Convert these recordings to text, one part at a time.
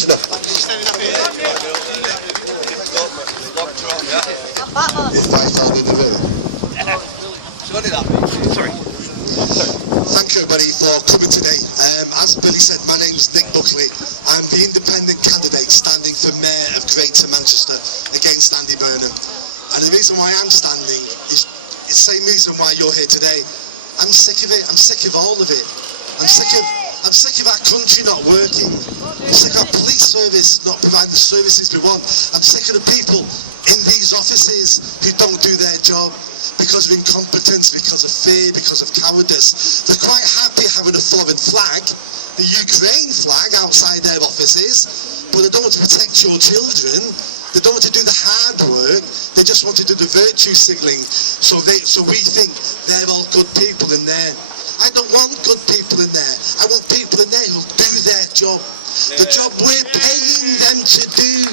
Commissioner. Thank you everybody for coming today. As Billy said, my name is Nick Buckley. I'm the independent candidate standing for Mayor of Greater Manchester against Andy Burnham. And the reason why I'm standing is the same reason why you're here today. I'm sick of it. I'm sick of all of it. I'm sick of our country not working. I'm sick of our police service not providing the services we want. I'm sick of the people in these offices who don't do their job because of incompetence, because of fear, because of cowardice. They're quite happy having a foreign flag, the Ukraine flag, outside their offices, but they don't want to protect your children. They don't want to do the hard work. They just want to do the virtue signalling. So we think they're all good people in there. I don't want good people in there. I want people in there who do their job. The job we're paying them to do.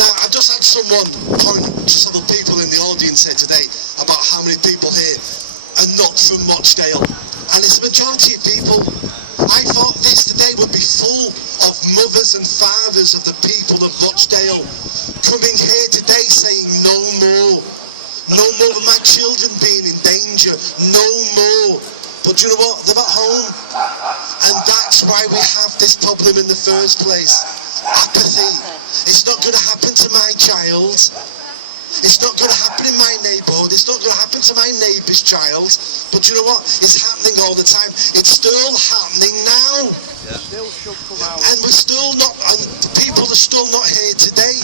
Now, I just had someone point to several people in the audience here today about how many people here are not from Rochdale. And it's a majority of people. I thought this today would be full of mothers and fathers of the people of Rochdale coming here today saying no more. No more of my children being in danger. No more. But do you know what? They're at home. And that's why we have this problem in the first place. Apathy. It's not going to happen to my child. It's not going to happen in my neighbourhood. It's not going to happen to my neighbour's child. But you know what? It's happening all the time. It's still happening now. And we're still not, and people are still not here today.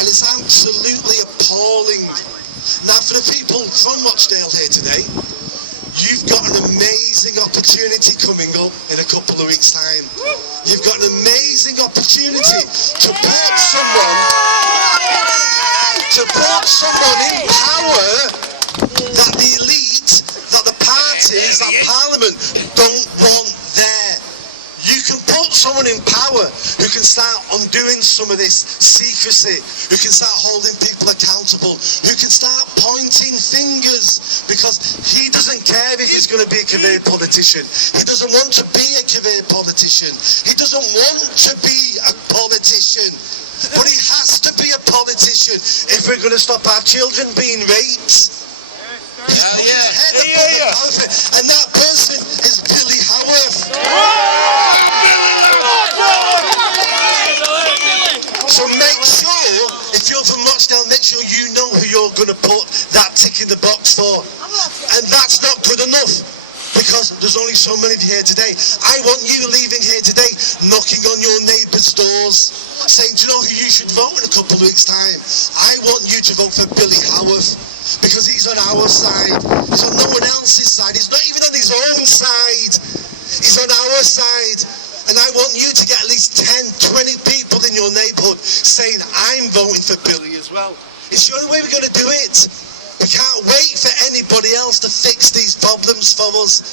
And it's absolutely appalling. Now, for the people from Rochdale here today, you've got an amazing opportunity coming up in a couple of weeks' time. You've got an amazing opportunity to put someone in power that the elite, that the parties, that Parliament don't want there. You can put someone in power who can start undoing some of this secrecy, who can start holding people accountable, who can start pointing fingers, because he doesn't care if he's going to be a career politician. He doesn't want to be a career politician. He doesn't want to be a politician. But he has to be a politician if we're going to stop our children being raped. Hell yeah. And that person is Billy Howarth. So make sure, if you're from Rochdale, make sure you know who you're going to put that tick in the box for. And that's not good enough, because there's only so many of you here today. I want you leaving here today, knocking on your neighbours' doors, saying, do you know who you should vote in a couple of weeks' time? I want you to vote for Billy Howarth, because he's on our side. He's on no one else's side. He's not even on his own side. He's on our side. And I want you to get at least 10, 20 people in your neighbourhood saying, I'm voting for Billy as well. It's the only way we're going to do it. We can't wait for anybody else to fix these problems for us.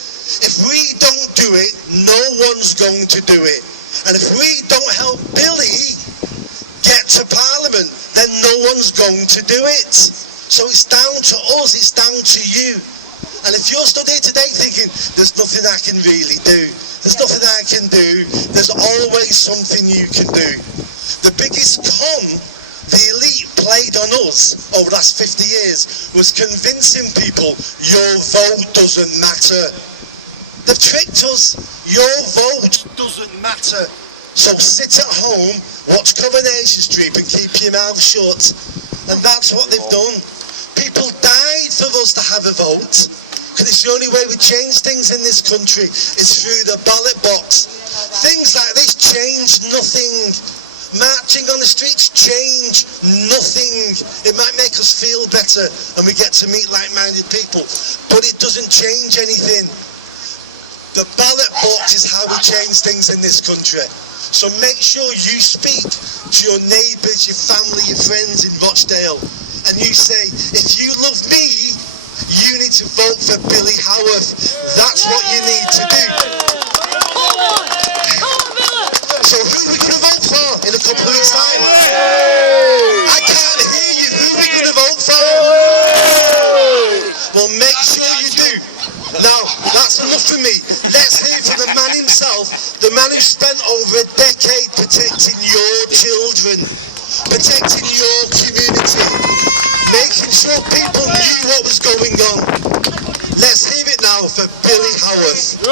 If we don't do it, no one's going to do it. And if we don't help Billy get to Parliament, then no one's going to do it. So it's down to us, it's down to you. And if you're stood here today thinking, there's nothing I can really do, there's nothing I can do, there's always something you can do. The biggest con the elite played on us over the last 50 years was convincing people your vote doesn't matter. They've tricked us. Your vote doesn't matter. So sit at home, watch Coronation Street and keep your mouth shut. And that's what they've done. People died for us to have a vote. Because it's the only way we change things in this country is through the ballot box. Things like this change nothing. Marching on the streets change nothing. It might make us feel better and we get to meet like-minded people, but it doesn't change anything. The ballot box is how we change things in this country. So make sure you speak to your neighbours, your family, your friends in Rochdale, and you say, if you love me, you need to vote for Billy Howarth. That's what you need to do. So who we can vote for in a couple of weeks' time? I can't hear you. Who are we going to vote for? Well, make sure you do. Now, that's enough for me. Let's hear from the man himself, The man who spent over a decade protecting your children, protecting your community, making sure people knew what was going on. Let's hear it now for Billy Howarth.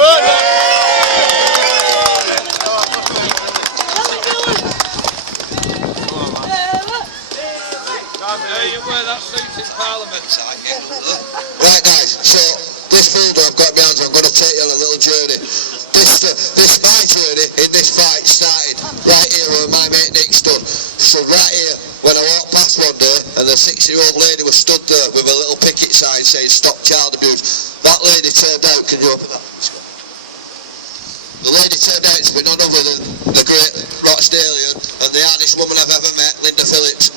Right guys, so this folder I've got in my hands, I'm going to take you on a little journey. My journey in this fight started right here where my mate Nick stood. So right here, when I walked past one day and the 6-year-old lady was stood there with a little picket sign saying stop child abuse. That lady turned out, can you open that? The lady turned out to be none other than the great Rochdalian and the hardest woman I've ever met, Linda Phillips.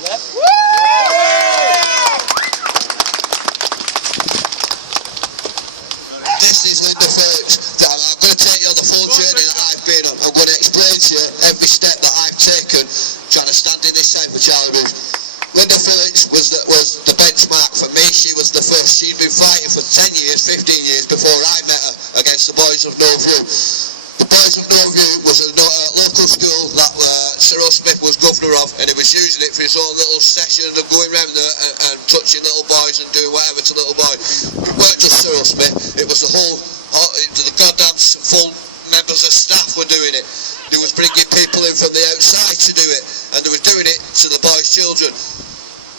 This is Linda Phillips. I'm going to take you on the full journey that I've been on. I'm going to explain to you every step that I've taken trying to stand in this side for child abuse. Linda Phillips was the benchmark for me. She was the first. She'd been fighting for 10 years, 15 years before I met her against the boys of No View. The boys of No View was a local school that Sir Earl Smith was governor of, and he was using it for his own little sessions of going round there and touching little boys and doing whatever to little boys. It weren't just Sir Earl Smith, it was the goddamn full members of staff were doing it. They was bringing people in from the outside to do it, and they were doing it to the boys' children.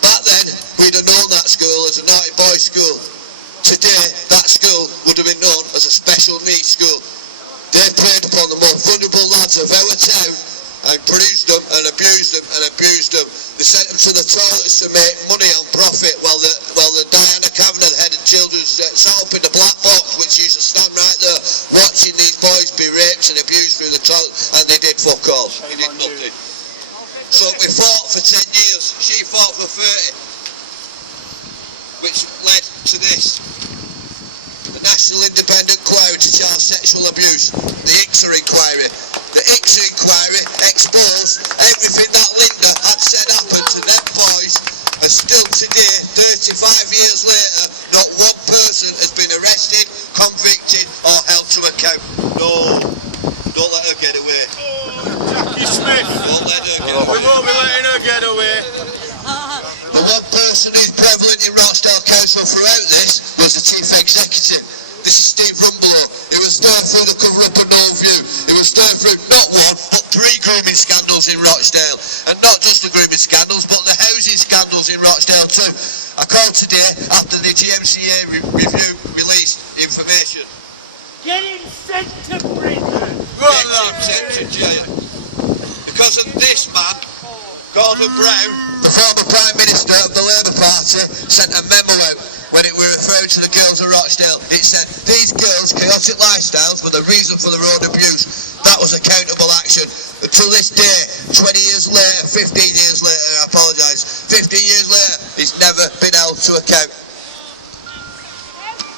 Back then, we'd have known that school as a naughty boys' school. Today, that school would have been known as a special needs school. They preyed upon the most vulnerable lads of our town and bruised them and abused them and abused them. They sent them to the toilets to make money on profit while the Diana Kavanagh, the head of children's, sat up in the black box, which used to stand right there watching these boys be raped and abused through the toilet, and they did fuck all. They did nothing. So we fought for 10 years, she fought for 30, which led to this. The National Independent Inquiry to Child Sexual Abuse, the ICSA inquiry. The ICSA inquiry exposed everything that Linda had said happened to them boys, and still today, 35 years later, not one person has been arrested, convicted or held to account. No, don't let her get away. Jackie Smith. Don't let her get away. We won't be letting her get away. The one person who's prevalent in Rochdale Council throughout this was the Chief Executive. This is Steve Rumbelow. He was there through the cover-up of No View. He was there through not one, but 3 grooming scandals in Rochdale. And not just the grooming scandals, but the housing scandals in Rochdale too. I called today after the GMCA review released information. Get him sent to prison! Get him sent to jail. Because of this man, Gordon Brown, the former Prime Minister of the Labour Party, sent a memo out when it were referring to the girls of Rochdale. It said, these girls' chaotic lifestyles were the reason for their own abuse. That was accountable action. Until this day, 20 years later, 15 years later, I apologise, 15 years later, he's never been held to account.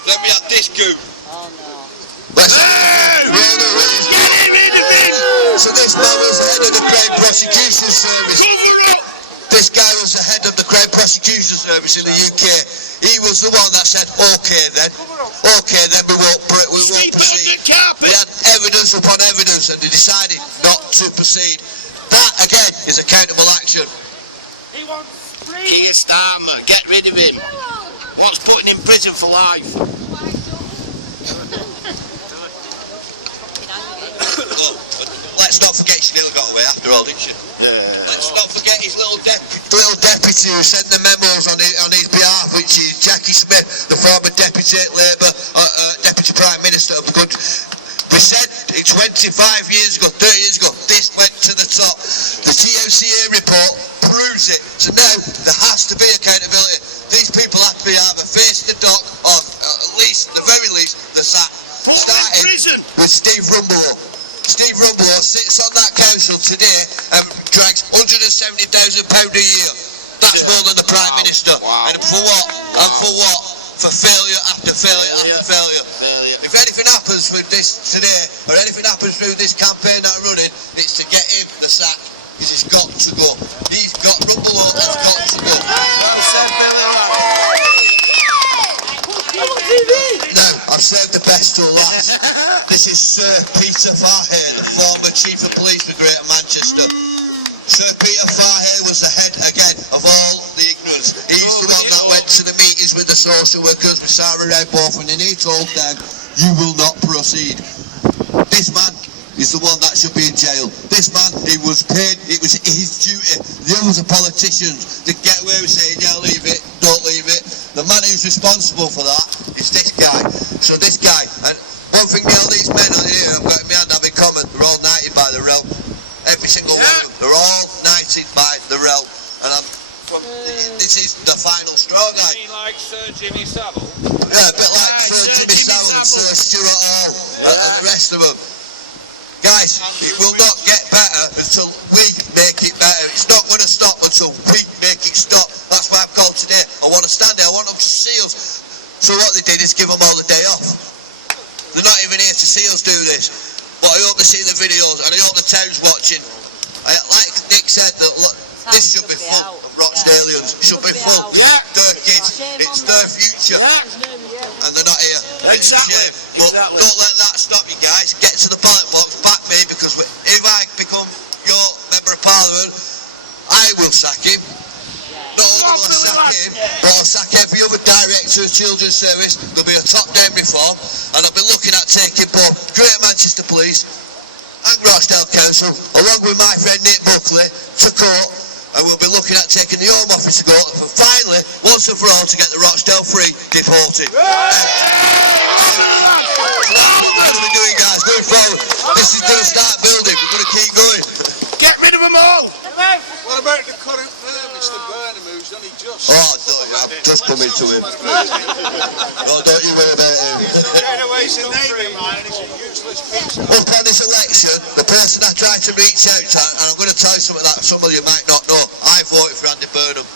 Let me have this goop. Oh no. Let's So this man was the head of the Crown Prosecution Service. This guy was the head of the Crown Prosecution Service in the UK. He was the one that said, okay then, we won't proceed. They had evidence upon evidence and they decided not to proceed. That again is accountable action. He wants free. King Starmer, get rid of him. Wants putting in prison for life. Let's not forget she nearly got away after all, didn't she? Yeah. Let's not forget his little deputy who sent the memos on his behalf, which is Jackie Smith, the former Deputy Labour, Deputy Prime Minister of the country. We said 25 years ago, 30 years ago, this went to the top. The GMCA report proves it. So now there has to be accountability. These people have to be either facing the dock or at least, the very least, the sack. Starting with Steve Rumbelow. Steve Rumbelow sits on that council today and drags £170,000 a year. That's more than the Prime Minister. Wow. And for what? And for what? For failure after failure after failure. If anything happens with this today, or anything happens through this campaign that I'm running, it's to get him the sack. Because he's got to go. Rumbelow has got to go. Now, I've saved the best till last. This is Sir Peter Farhay, the former Chief of Police for Greater Manchester. Sir Peter Farhay was the head, again, of all the ignorance. He's the one that went to the meetings with the social workers, with Sarah Redboth, and he told them, you will not proceed. This man is the one that should be in jail. This man, he was paid, it was his duty. The others are politicians that get away with saying, yeah, leave it, don't leave it. The man who's responsible for that is this guy. So this guy, and one thing all these men on here have got in my hand have in common, they're all knighted by the realm. Every single one of them, they're all knighted by the realm. And this is the final straw, guy. You mean like Sir Jimmy Savile? Yeah, a bit like Sir Jimmy Savile and Sir Stuart Hall and the rest of them. Guys, it will not get better until we make it better. It's not going to stop until we make it stop. That's why I've called today. I want to stand there. I want them to see us. So what they did is give them all the day off. They're not even here to see us do this. But I hope they see the videos and I hope the town's watching. Like Nick said, that this should be full of Rochdalians. It should be full. Yeah. Their kids. It's their future. And they're not here. It's a shame. But don't let that stop you guys. Get to the ballot box, back me, because if I become your member of parliament, I will sack him. Not only will I sack him, but I'll sack every other director of children's service. There'll be a top-down reform, and I'll be looking at taking both Greater Manchester Police and Rochdale Council, along with my friend Nick Buckley, to court, and we'll be looking at taking the Home Office to court, and finally, once and for all, to get the Rochdale Free deported. So that's what we're going to be doing, guys, going forward. This is going to start building, we're going to keep going. Get rid of them all. What about the current mayor, Mr. Burnham, who's only just... Oh, no, I'm just coming to him. No, don't you worry about him. He's a neighbour of mine, he's a useless piece of... Look, on this election, the person I tried to reach out to, and I'm going to tell you something that some of you might not know, I voted for Andy Burnham.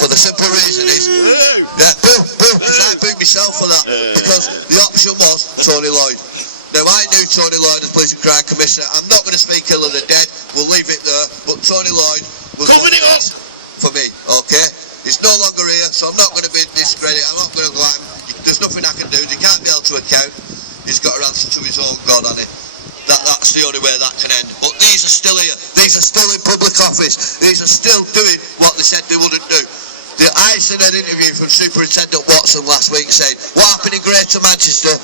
For the simple reason is, yeah, boo, because I booed myself for that, because the option was Tony Lloyd. Now, I knew Tony Lloyd as Police and Crime Commissioner. I'm not going to speak ill of the dead, we'll leave it there, but Tony Lloyd was Covering it up for me, okay? He's no longer here, so I'm not going to be discredited, I'm not going to go out. There's nothing I can do, they can't be held to account. He's got to answer to his own God, hasn't he? That's the only way that can end. But these are still here, these are still in public office, these are still doing what they said they wouldn't do. I seen an interview from Superintendent Watson last week saying, what happened in Greater Manchester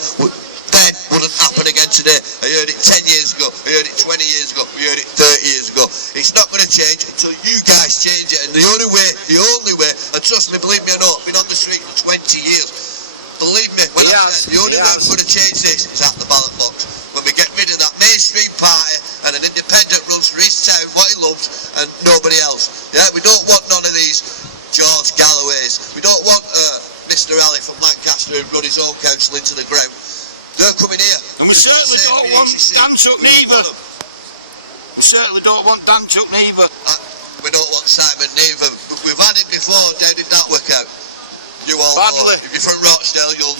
then wouldn't happen again today. I heard it 10 years ago, I heard it 20 years ago, I heard it 30 years ago. It's not going to change until you guys change it. And the only way, and trust me, believe me or not, I've been on the street for 20 years. Believe me, when I said the only way we're going to change this is at the ballot box. When we get rid of that mainstream party and an independent runs for his town, what he loves, and nobody else. Yeah, we don't want none of these George Galloways. We don't want Mr. Alley from Lancaster who run his own council into the ground. They're coming here. And we certainly don't want Dan Tuck neither. We certainly don't want Dan Tuck neither. We don't want Simon neither. We've had it before, how did that work out? You all know. If you're from Rochdale, you'll